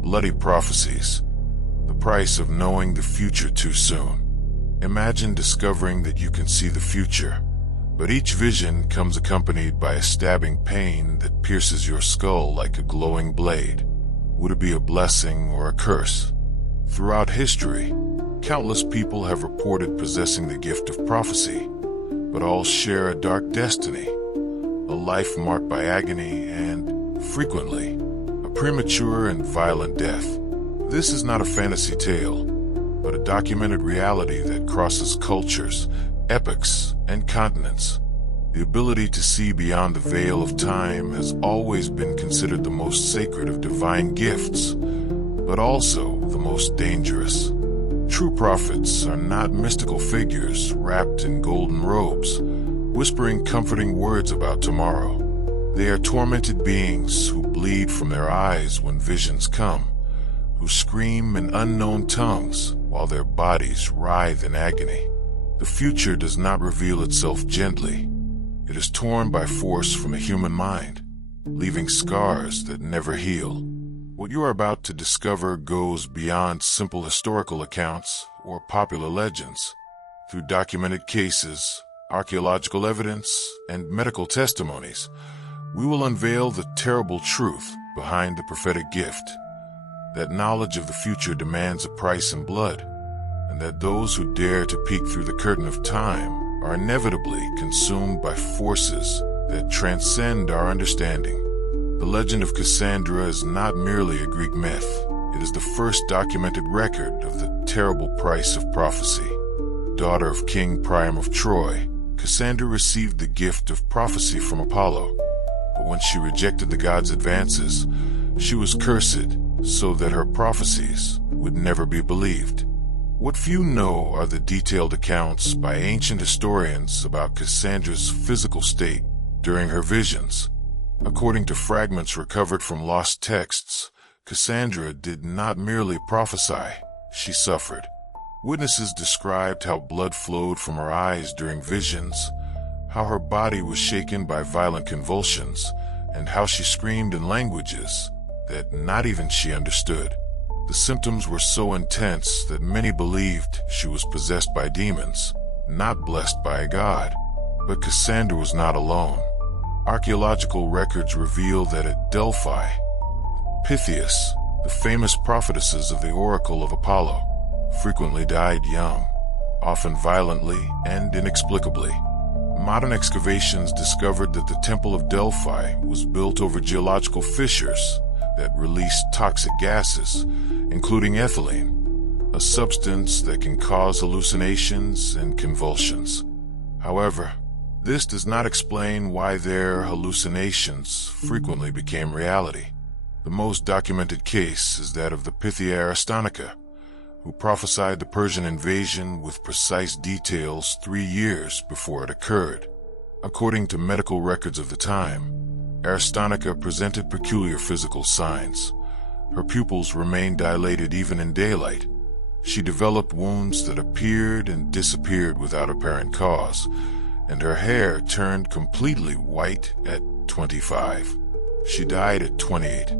Bloody prophecies. The price of knowing the future too soon. Imagine discovering that you can see the future, but each vision comes accompanied by a stabbing pain that pierces your skull like a glowing blade. Would it be a blessing or a curse? Throughout history, countless people have reported possessing the gift of prophecy, but all share a dark destiny, a life marked by agony and, frequently, a premature and violent death. This is not a fantasy tale, but a documented reality that crosses cultures, epochs, and continents. The ability to see beyond the veil of time has always been considered the most sacred of divine gifts, but also the most dangerous. True prophets are not mystical figures wrapped in golden robes, whispering comforting words about tomorrow. They are tormented beings who bleed from their eyes when visions come, who scream in unknown tongues while their bodies writhe in agony. The future does not reveal itself gently. It is torn by force from the human mind, leaving scars that never heal. What you are about to discover goes beyond simple historical accounts or popular legends. Through documented cases, archaeological evidence, and medical testimonies, we will unveil the terrible truth behind the prophetic gift. That knowledge of the future demands a price in blood, and that those who dare to peek through the curtain of time are inevitably consumed by forces that transcend our understanding. The legend of Cassandra is not merely a Greek myth. It is the first documented record of the terrible price of prophecy. Daughter of King Priam of Troy, Cassandra received the gift of prophecy from Apollo. But when she rejected the god's advances, she was cursed so that her prophecies would never be believed. What few know are the detailed accounts by ancient historians about Cassandra's physical state during her visions. According to fragments recovered from lost texts, Cassandra did not merely prophesy, she suffered. Witnesses described how blood flowed from her eyes during visions, how her body was shaken by violent convulsions, and how she screamed in languages that not even she understood. The symptoms were so intense that many believed she was possessed by demons, not blessed by a god. But Cassandra was not alone. Archaeological records reveal that at Delphi, Pythias, the famous prophetesses of the oracle of Apollo, frequently died young, often violently and inexplicably. Modern excavations discovered that the Temple of Delphi was built over geological fissures that released toxic gases, including ethylene, a substance that can cause hallucinations and convulsions. However, this does not explain why their hallucinations frequently became reality. The most documented case is that of the Pythia Aristonica, who prophesied the Persian invasion with precise details 3 years before it occurred. According to medical records of the time, Aristonica presented peculiar physical signs. Her pupils remained dilated even in daylight. She developed wounds that appeared and disappeared without apparent cause, and her hair turned completely white at 25. She died at 28,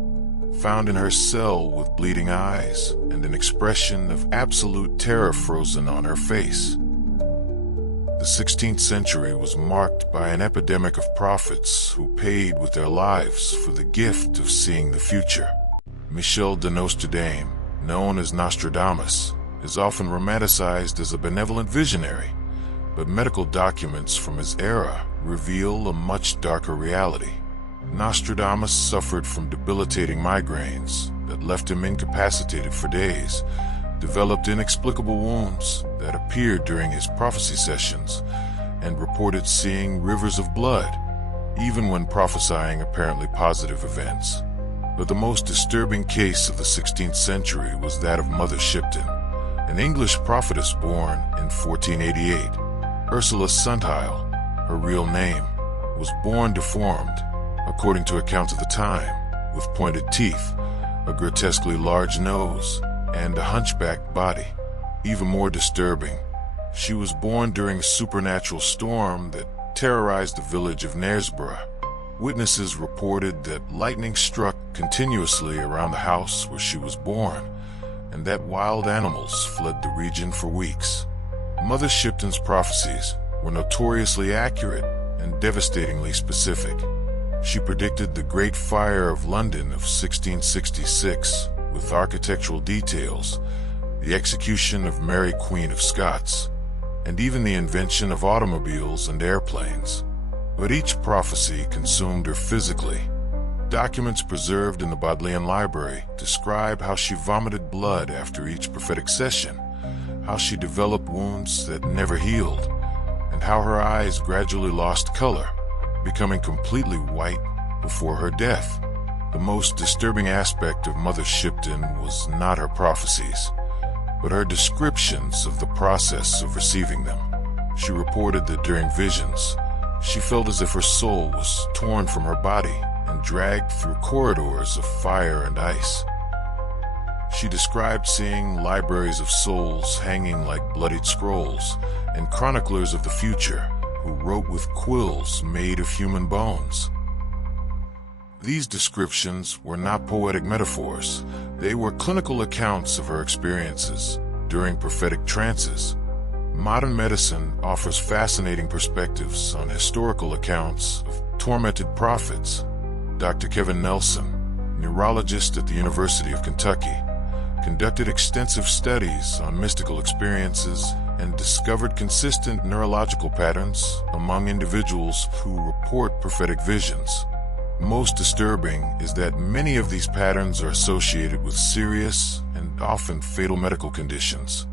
found in her cell with bleeding eyes and an expression of absolute terror frozen on her face. The 16th century was marked by an epidemic of prophets who paid with their lives for the gift of seeing the future. Michel de Nostradame, known as Nostradamus, is often romanticized as a benevolent visionary, but medical documents from his era reveal a much darker reality. Nostradamus suffered from debilitating migraines that left him incapacitated for days, developed inexplicable wounds that appeared during his prophecy sessions, and reported seeing rivers of blood, even when prophesying apparently positive events. But the most disturbing case of the 16th century was that of Mother Shipton, an English prophetess born in 1488. Ursula Suntheil, her real name, was born deformed, according to accounts of the time, with pointed teeth, a grotesquely large nose, and a hunchbacked body. Even more disturbing, she was born during a supernatural storm that terrorized the village of Knaresborough. Witnesses reported that lightning struck continuously around the house where she was born, and that wild animals fled the region for weeks. Mother Shipton's prophecies were notoriously accurate and devastatingly specific. She predicted the Great Fire of London of 1666 with architectural details, the execution of Mary Queen of Scots, and even the invention of automobiles and airplanes. But each prophecy consumed her physically. Documents preserved in the Bodleian Library describe how she vomited blood after each prophetic session, how she developed wounds that never healed, and how her eyes gradually lost color, becoming completely white before her death. The most disturbing aspect of Mother Shipton was not her prophecies, but her descriptions of the process of receiving them. She reported that during visions, she felt as if her soul was torn from her body and dragged through corridors of fire and ice. She described seeing libraries of souls hanging like bloodied scrolls and chroniclers of the future who wrote with quills made of human bones. These descriptions were not poetic metaphors. They were clinical accounts of her experiences during prophetic trances. Modern medicine offers fascinating perspectives on historical accounts of tormented prophets. Dr. Kevin Nelson, neurologist at the University of Kentucky, conducted extensive studies on mystical experiences and discovered consistent neurological patterns among individuals who report prophetic visions. Most disturbing is that many of these patterns are associated with serious and often fatal medical conditions.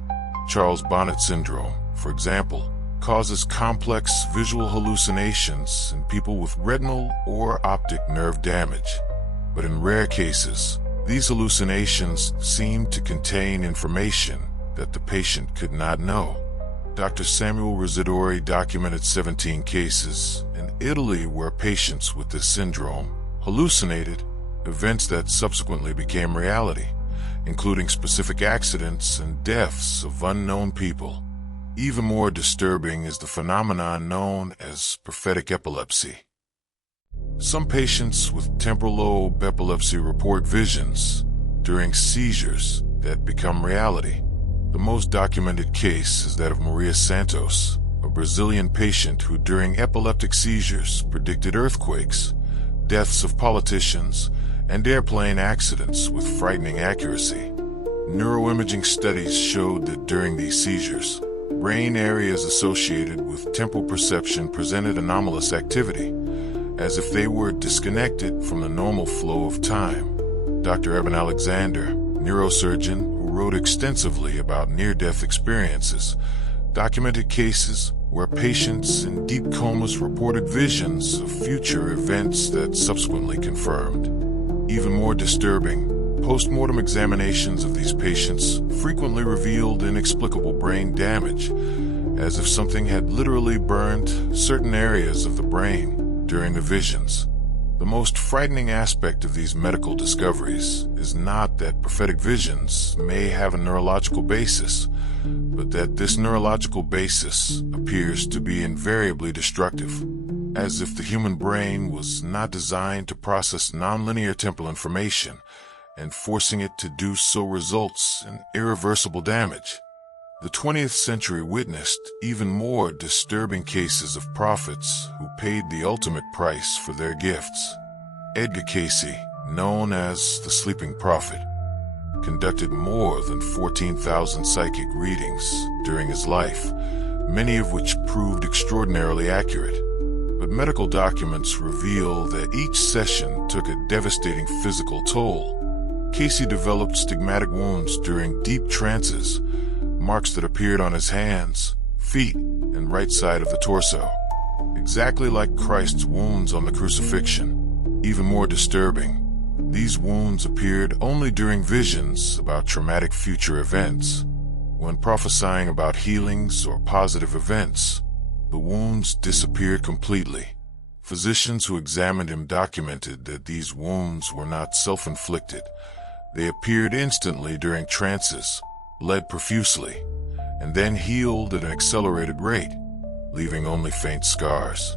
Charles Bonnet syndrome, for example, causes complex visual hallucinations in people with retinal or optic nerve damage. But in rare cases, these hallucinations seem to contain information that the patient could not know. Dr. Samuel Rizzadori documented 17 cases in Italy where patients with this syndrome hallucinated events that subsequently became reality, including specific accidents and deaths of unknown people. Even more disturbing is the phenomenon known as prophetic epilepsy. Some patients with temporal lobe epilepsy report visions during seizures that become reality. The most documented case is that of Maria Santos, a Brazilian patient who during epileptic seizures predicted earthquakes, deaths of politicians, and airplane accidents with frightening accuracy. Neuroimaging studies showed that during these seizures, brain areas associated with temporal perception presented anomalous activity, as if they were disconnected from the normal flow of time. Dr. Evan Alexander, neurosurgeon who wrote extensively about near-death experiences, documented cases where patients in deep comas reported visions of future events that subsequently confirmed. Even more disturbing, post-mortem examinations of these patients frequently revealed inexplicable brain damage, as if something had literally burned certain areas of the brain during the visions. The most frightening aspect of these medical discoveries is not that prophetic visions may have a neurological basis, but that this neurological basis appears to be invariably destructive, as if the human brain was not designed to process nonlinear temporal information, and forcing it to do so results in irreversible damage. The 20th century witnessed even more disturbing cases of prophets who paid the ultimate price for their gifts. Edgar Cayce, known as the Sleeping Prophet, conducted more than 14,000 psychic readings during his life, many of which proved extraordinarily accurate. But medical documents reveal that each session took a devastating physical toll. Cayce developed stigmatic wounds during deep trances, marks that appeared on his hands, feet, and right side of the torso, exactly like Christ's wounds on the crucifixion. Even more disturbing, these wounds appeared only during visions about traumatic future events. When prophesying about healings or positive events, the wounds disappeared completely. Physicians who examined him documented that these wounds were not self-inflicted. They appeared instantly during trances, bled profusely, and then healed at an accelerated rate, leaving only faint scars.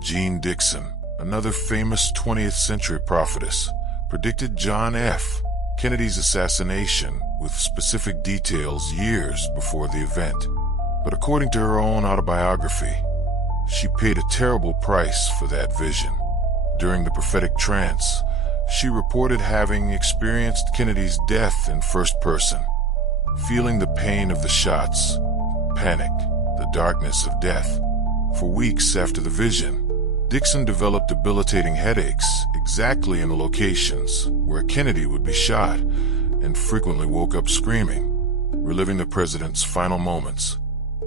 Jean Dixon, another famous 20th century prophetess, predicted John F. Kennedy's assassination with specific details years before the event. But according to her own autobiography, she paid a terrible price for that vision. During the prophetic trance, she reported having experienced Kennedy's death in first person, feeling the pain of the shots, panic, the darkness of death. For weeks after the vision, Dixon developed debilitating headaches exactly in the locations where Kennedy would be shot, and frequently woke up screaming, reliving the president's final moments.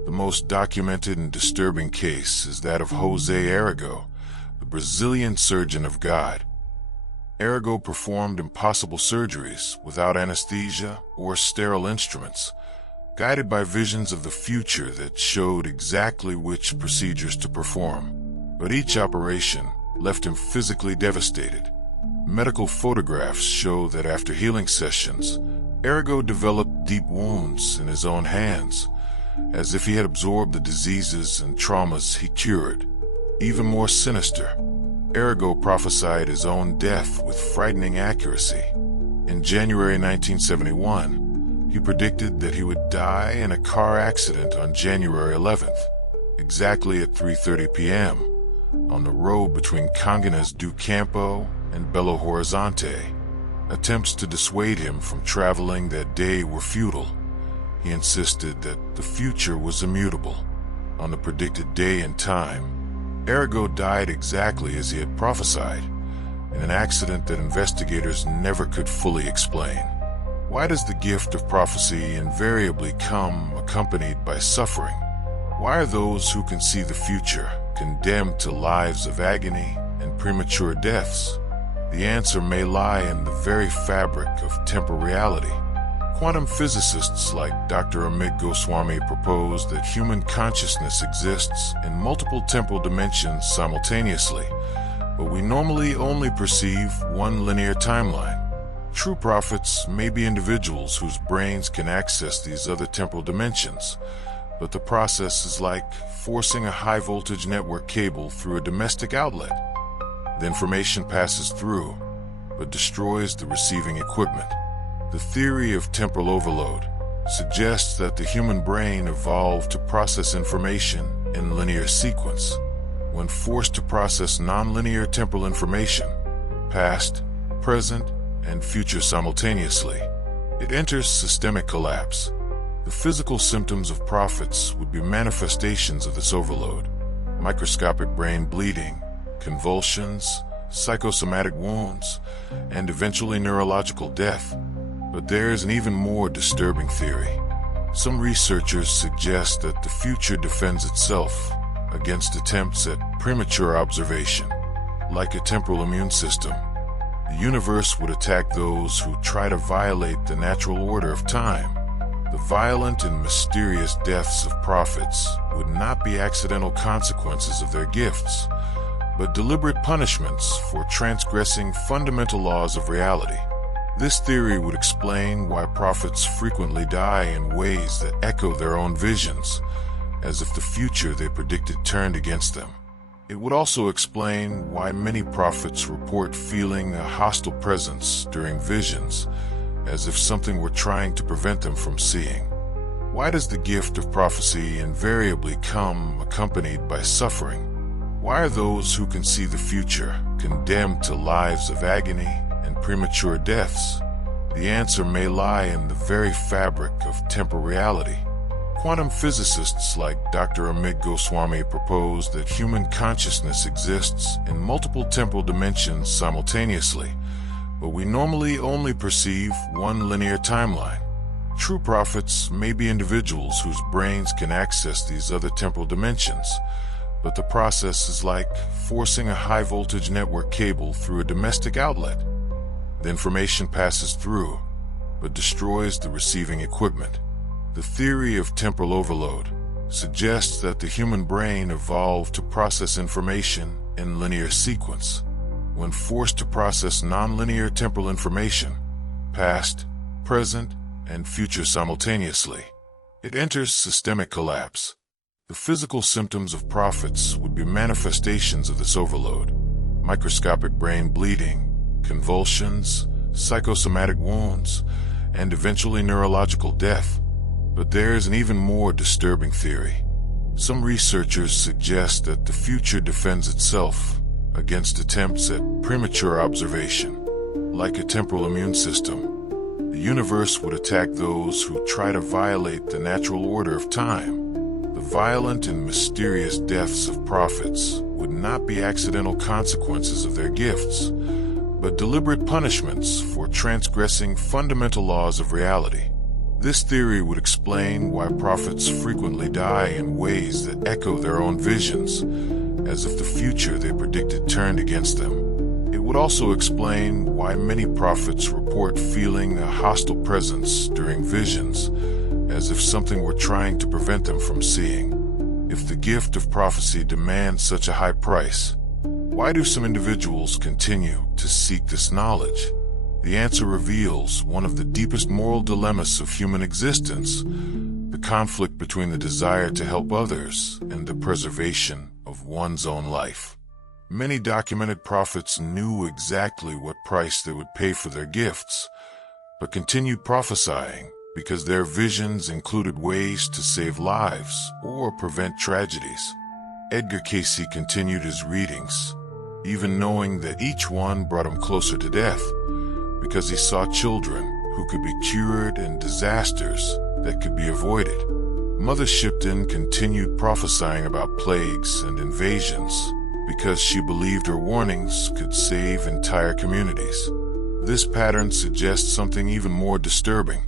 The most documented and disturbing case is that of Jose Arago, the Brazilian surgeon of God. Arago performed impossible surgeries without anesthesia or sterile instruments, guided by visions of the future that showed exactly which procedures to perform. But each operation left him physically devastated. Medical photographs show that after healing sessions, Arago developed deep wounds in his own hands, as if he had absorbed the diseases and traumas he cured. Even more sinister, Arago prophesied his own death with frightening accuracy. In January 1971, he predicted that he would die in a car accident on January 11th, exactly at 3:30 p.m., on the road between Canganas do Campo and Belo Horizonte. Attempts to dissuade him from traveling that day were futile. He insisted that the future was immutable. On the predicted day and time, Arago died exactly as he had prophesied, in an accident that investigators never could fully explain. Why does the gift of prophecy invariably come accompanied by suffering? Why are those who can see the future condemned to lives of agony and premature deaths? The answer may lie in the very fabric of temporal reality. Quantum physicists like Dr. Amit Goswami propose that human consciousness exists in multiple temporal dimensions simultaneously, but we normally only perceive one linear timeline. True prophets may be individuals whose brains can access these other temporal dimensions, but the process is like forcing a high-voltage network cable through a domestic outlet. The information passes through, but destroys the receiving equipment. The theory of temporal overload suggests that the human brain evolved to process information in linear sequence. When forced to process nonlinear temporal information, past, present, and future simultaneously, it enters systemic collapse. The physical symptoms of prophets would be manifestations of this overload: microscopic brain bleeding, convulsions, psychosomatic wounds, and eventually neurological death. But there is an even more disturbing theory. Some researchers suggest that the future defends itself against attempts at premature observation. Like a temporal immune system, the universe would attack those who try to violate the natural order of time. The violent and mysterious deaths of prophets would not be accidental consequences of their gifts, but deliberate punishments for transgressing fundamental laws of reality. This theory would explain why prophets frequently die in ways that echo their own visions, as if the future they predicted turned against them. It would also explain why many prophets report feeling a hostile presence during visions, as if something were trying to prevent them from seeing. Why does the gift of prophecy invariably come accompanied by suffering? Why are those who can see the future condemned to lives of agony and premature deaths? The answer may lie in the very fabric of temporal reality. Quantum physicists like Dr. Amit Goswami propose that human consciousness exists in multiple temporal dimensions simultaneously, but we normally only perceive one linear timeline. True prophets may be individuals whose brains can access these other temporal dimensions, but the process is like forcing a high-voltage network cable through a domestic outlet. The information passes through, but destroys the receiving equipment. The theory of temporal overload suggests that the human brain evolved to process information in linear sequence. When forced to process nonlinear temporal information, past, present, and future simultaneously, it enters systemic collapse. The physical symptoms of prophets would be manifestations of this overload: microscopic brain bleeding, convulsions, psychosomatic wounds, and eventually neurological death. But there's an even more disturbing theory. Some researchers suggest that the future defends itself against attempts at premature observation. Like a temporal immune system, the universe would attack those who try to violate the natural order of time. The violent and mysterious deaths of prophets would not be accidental consequences of their gifts, but deliberate punishments for transgressing fundamental laws of reality. This theory would explain why prophets frequently die in ways that echo their own visions, as if the future they predicted turned against them. It would also explain why many prophets report feeling a hostile presence during visions, as if something were trying to prevent them from seeing. If the gift of prophecy demands such a high price, why do some individuals continue to seek this knowledge? The answer reveals one of the deepest moral dilemmas of human existence, the conflict between the desire to help others and the preservation of one's own life. Many documented prophets knew exactly what price they would pay for their gifts, but continued prophesying because their visions included ways to save lives or prevent tragedies. Edgar Cayce continued his readings, even knowing that each one brought him closer to death, because he saw children who could be cured and disasters that could be avoided. Mother Shipton continued prophesying about plagues and invasions because she believed her warnings could save entire communities. This pattern suggests something even more disturbing,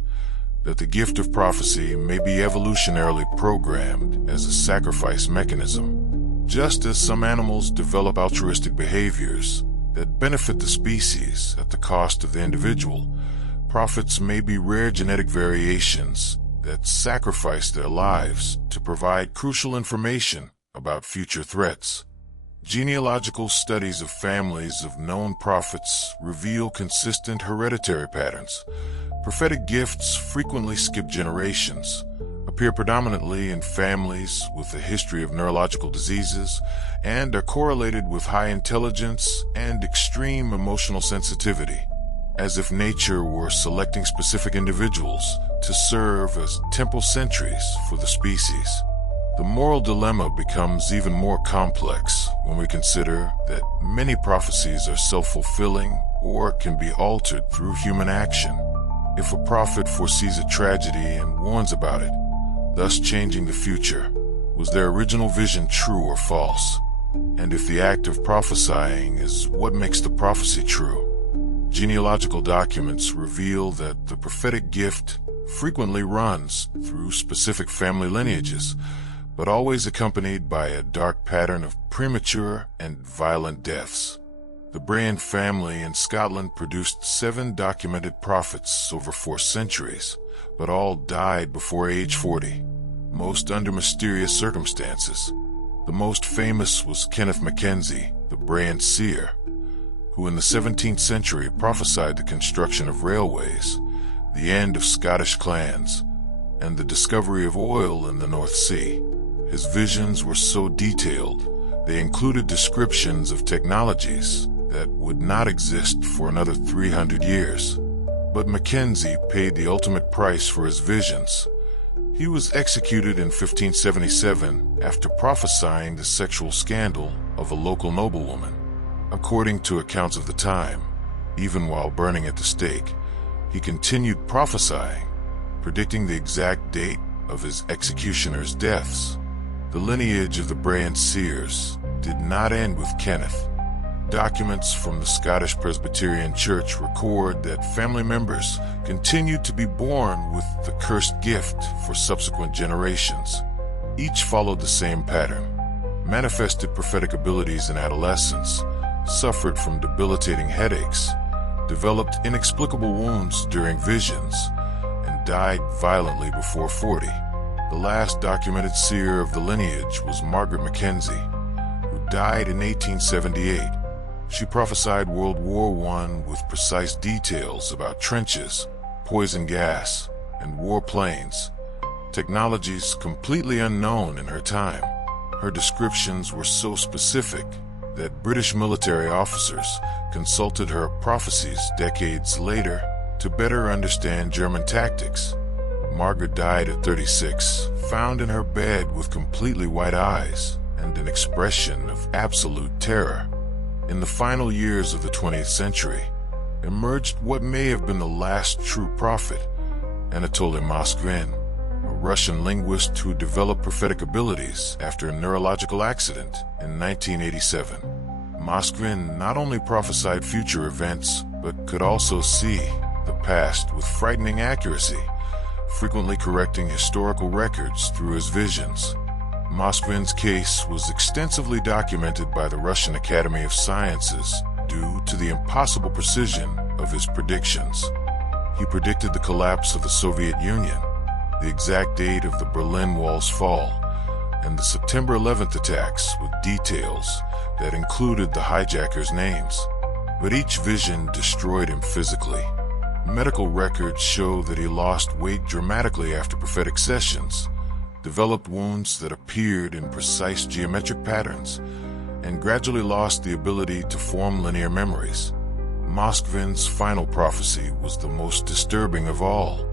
that the gift of prophecy may be evolutionarily programmed as a sacrifice mechanism. Just as some animals develop altruistic behaviors that benefit the species at the cost of the individual, prophets may be rare genetic variations that sacrifice their lives to provide crucial information about future threats. Genealogical studies of families of known prophets reveal consistent hereditary patterns. Prophetic gifts frequently skip generations, appear predominantly in families with a history of neurological diseases, and are correlated with high intelligence and extreme emotional sensitivity, as if nature were selecting specific individuals to serve as temporal sentries for the species. The moral dilemma becomes even more complex when we consider that many prophecies are self-fulfilling or can be altered through human action. If a prophet foresees a tragedy and warns about it, thus changing the future, was their original vision true or false? And if the act of prophesying is what makes the prophecy true? Genealogical documents reveal that the prophetic gift frequently runs through specific family lineages, but always accompanied by a dark pattern of premature and violent deaths. The Bryan family in Scotland produced 7 documented prophets over 4 centuries, but all died before age 40, most under mysterious circumstances. The most famous was Kenneth Mackenzie, the Bryan seer, who in the 17th century prophesied the construction of railways, the end of Scottish clans, and the discovery of oil in the North Sea. His visions were so detailed, they included descriptions of technologies that would not exist for another 300 years. But Mackenzie paid the ultimate price for his visions. He was executed in 1577 after prophesying the sexual scandal of a local noblewoman. According to accounts of the time, even while burning at the stake, he continued prophesying, predicting the exact date of his executioner's deaths. The lineage of the Bryan seers did not end with Kenneth. Documents from the Scottish Presbyterian Church record that family members continued to be born with the cursed gift for subsequent generations. Each followed the same pattern, manifested prophetic abilities in adolescence, suffered from debilitating headaches, developed inexplicable wounds during visions, and died violently before 40. The last documented seer of the lineage was Margaret Mackenzie, who died in 1878. She prophesied World War I with precise details about trenches, poison gas, and warplanes, technologies completely unknown in her time. Her descriptions were so specific that British military officers consulted her prophecies decades later to better understand German tactics. Margaret died at 36, found in her bed with completely white eyes and an expression of absolute terror. In the final years of the 20th century, emerged what may have been the last true prophet, Anatoly Moskvin, a Russian linguist who developed prophetic abilities after a neurological accident in 1987. Moskvin not only prophesied future events, but could also see the past with frightening accuracy, frequently correcting historical records through his visions. Moskvin's case was extensively documented by the Russian Academy of Sciences due to the impossible precision of his predictions. He predicted the collapse of the Soviet Union, the exact date of the Berlin Wall's fall, and the September 11th attacks with details that included the hijackers' names. But each vision destroyed him physically. Medical records show that he lost weight dramatically after prophetic sessions, developed wounds that appeared in precise geometric patterns, and gradually lost the ability to form linear memories. Moskvin's final prophecy was the most disturbing of all.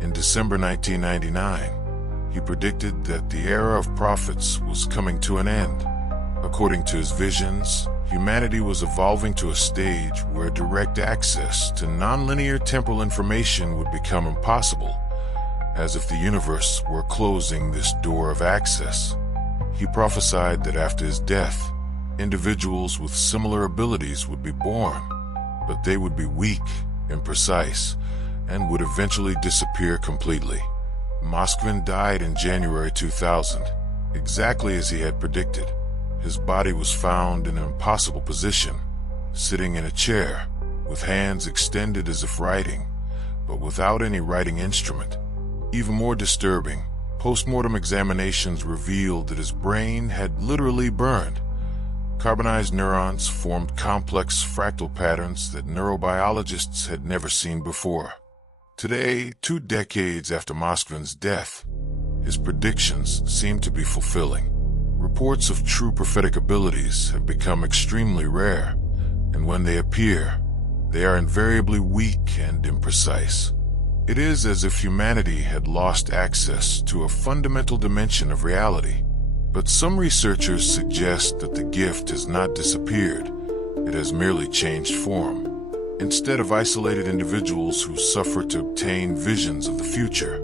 In December 1999, he predicted that the era of prophets was coming to an end. According to his visions, humanity was evolving to a stage where direct access to nonlinear temporal information would become impossible, as if the universe were closing this door of access. He prophesied that after his death, individuals with similar abilities would be born, but they would be weak, imprecise, and would eventually disappear completely. Moskvin died in January 2000, exactly as he had predicted. His body was found in an impossible position, sitting in a chair, with hands extended as if writing, but without any writing instrument. Even more disturbing, post-mortem examinations revealed that his brain had literally burned. Carbonized neurons formed complex fractal patterns that neurobiologists had never seen before. Today, 2 decades after Moskvin's death, his predictions seem to be fulfilling. Reports of true prophetic abilities have become extremely rare, and when they appear, they are invariably weak and imprecise. It is as if humanity had lost access to a fundamental dimension of reality. But some researchers suggest that the gift has not disappeared, it has merely changed form. Instead of isolated individuals who suffer to obtain visions of the future,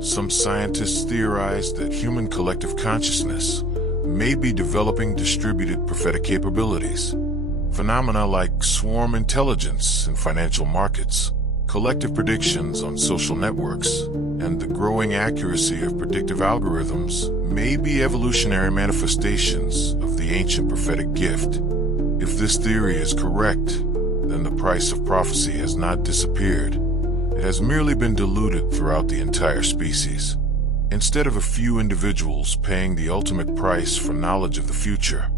some scientists theorize that human collective consciousness may be developing distributed prophetic capabilities. Phenomena like swarm intelligence in financial markets, collective predictions on social networks, and the growing accuracy of predictive algorithms may be evolutionary manifestations of the ancient prophetic gift. If this theory is correct, then the price of prophecy has not disappeared. It has merely been diluted throughout the entire species. Instead of a few individuals paying the ultimate price for knowledge of the future,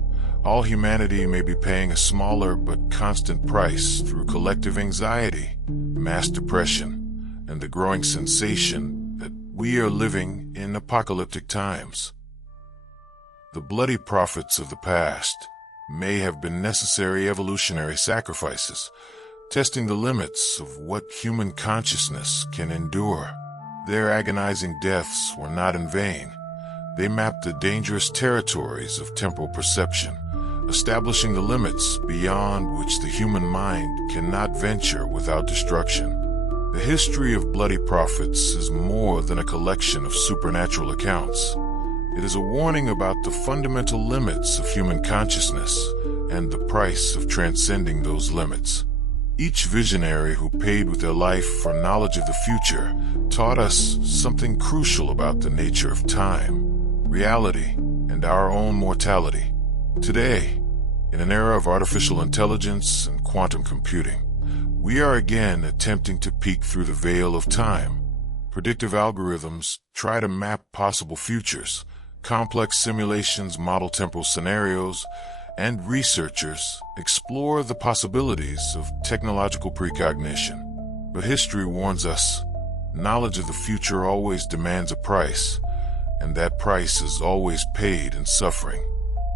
all humanity may be paying a smaller but constant price through collective anxiety, mass depression, and the growing sensation that we are living in apocalyptic times. The bloody prophets of the past may have been necessary evolutionary sacrifices, testing the limits of what human consciousness can endure. Their agonizing deaths were not in vain. They mapped the dangerous territories of temporal perception, establishing the limits beyond which the human mind cannot venture without destruction. The history of bloody prophets is more than a collection of supernatural accounts. It is a warning about the fundamental limits of human consciousness and the price of transcending those limits. Each visionary who paid with their life for knowledge of the future taught us something crucial about the nature of time, reality, and our own mortality. Today, in an era of artificial intelligence and quantum computing, we are again attempting to peek through the veil of time. Predictive algorithms try to map possible futures, complex simulations model temporal scenarios, and researchers explore the possibilities of technological precognition. But history warns us, knowledge of the future always demands a price, and that price is always paid in suffering.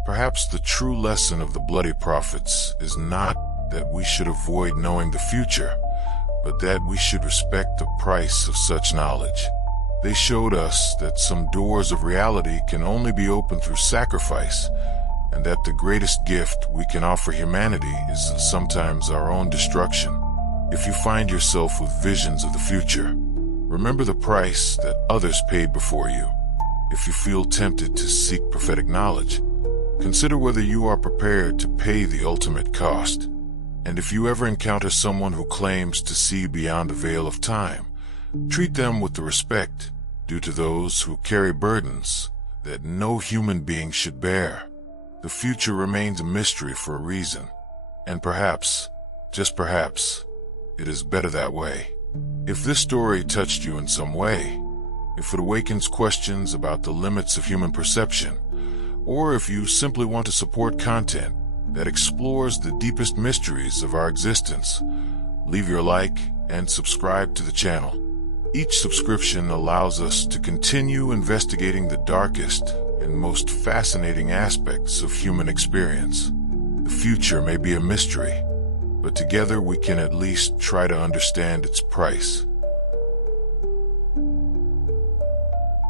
Perhaps the true lesson of the bloody prophets is not that we should avoid knowing the future, but that we should respect the price of such knowledge. They showed us that some doors of reality can only be opened through sacrifice, and that the greatest gift we can offer humanity is sometimes our own destruction. If you find yourself with visions of the future, remember the price that others paid before you. If you feel tempted to seek prophetic knowledge, consider whether you are prepared to pay the ultimate cost. And if you ever encounter someone who claims to see beyond the veil of time, treat them with the respect due to those who carry burdens that no human being should bear. The future remains a mystery for a reason, and perhaps, just perhaps, it is better that way. If this story touched you in some way, if it awakens questions about the limits of human perception, or if you simply want to support content that explores the deepest mysteries of our existence, leave your like and subscribe to the channel. Each subscription allows us to continue investigating the darkest and most fascinating aspects of human experience. The future may be a mystery, but together we can at least try to understand its price.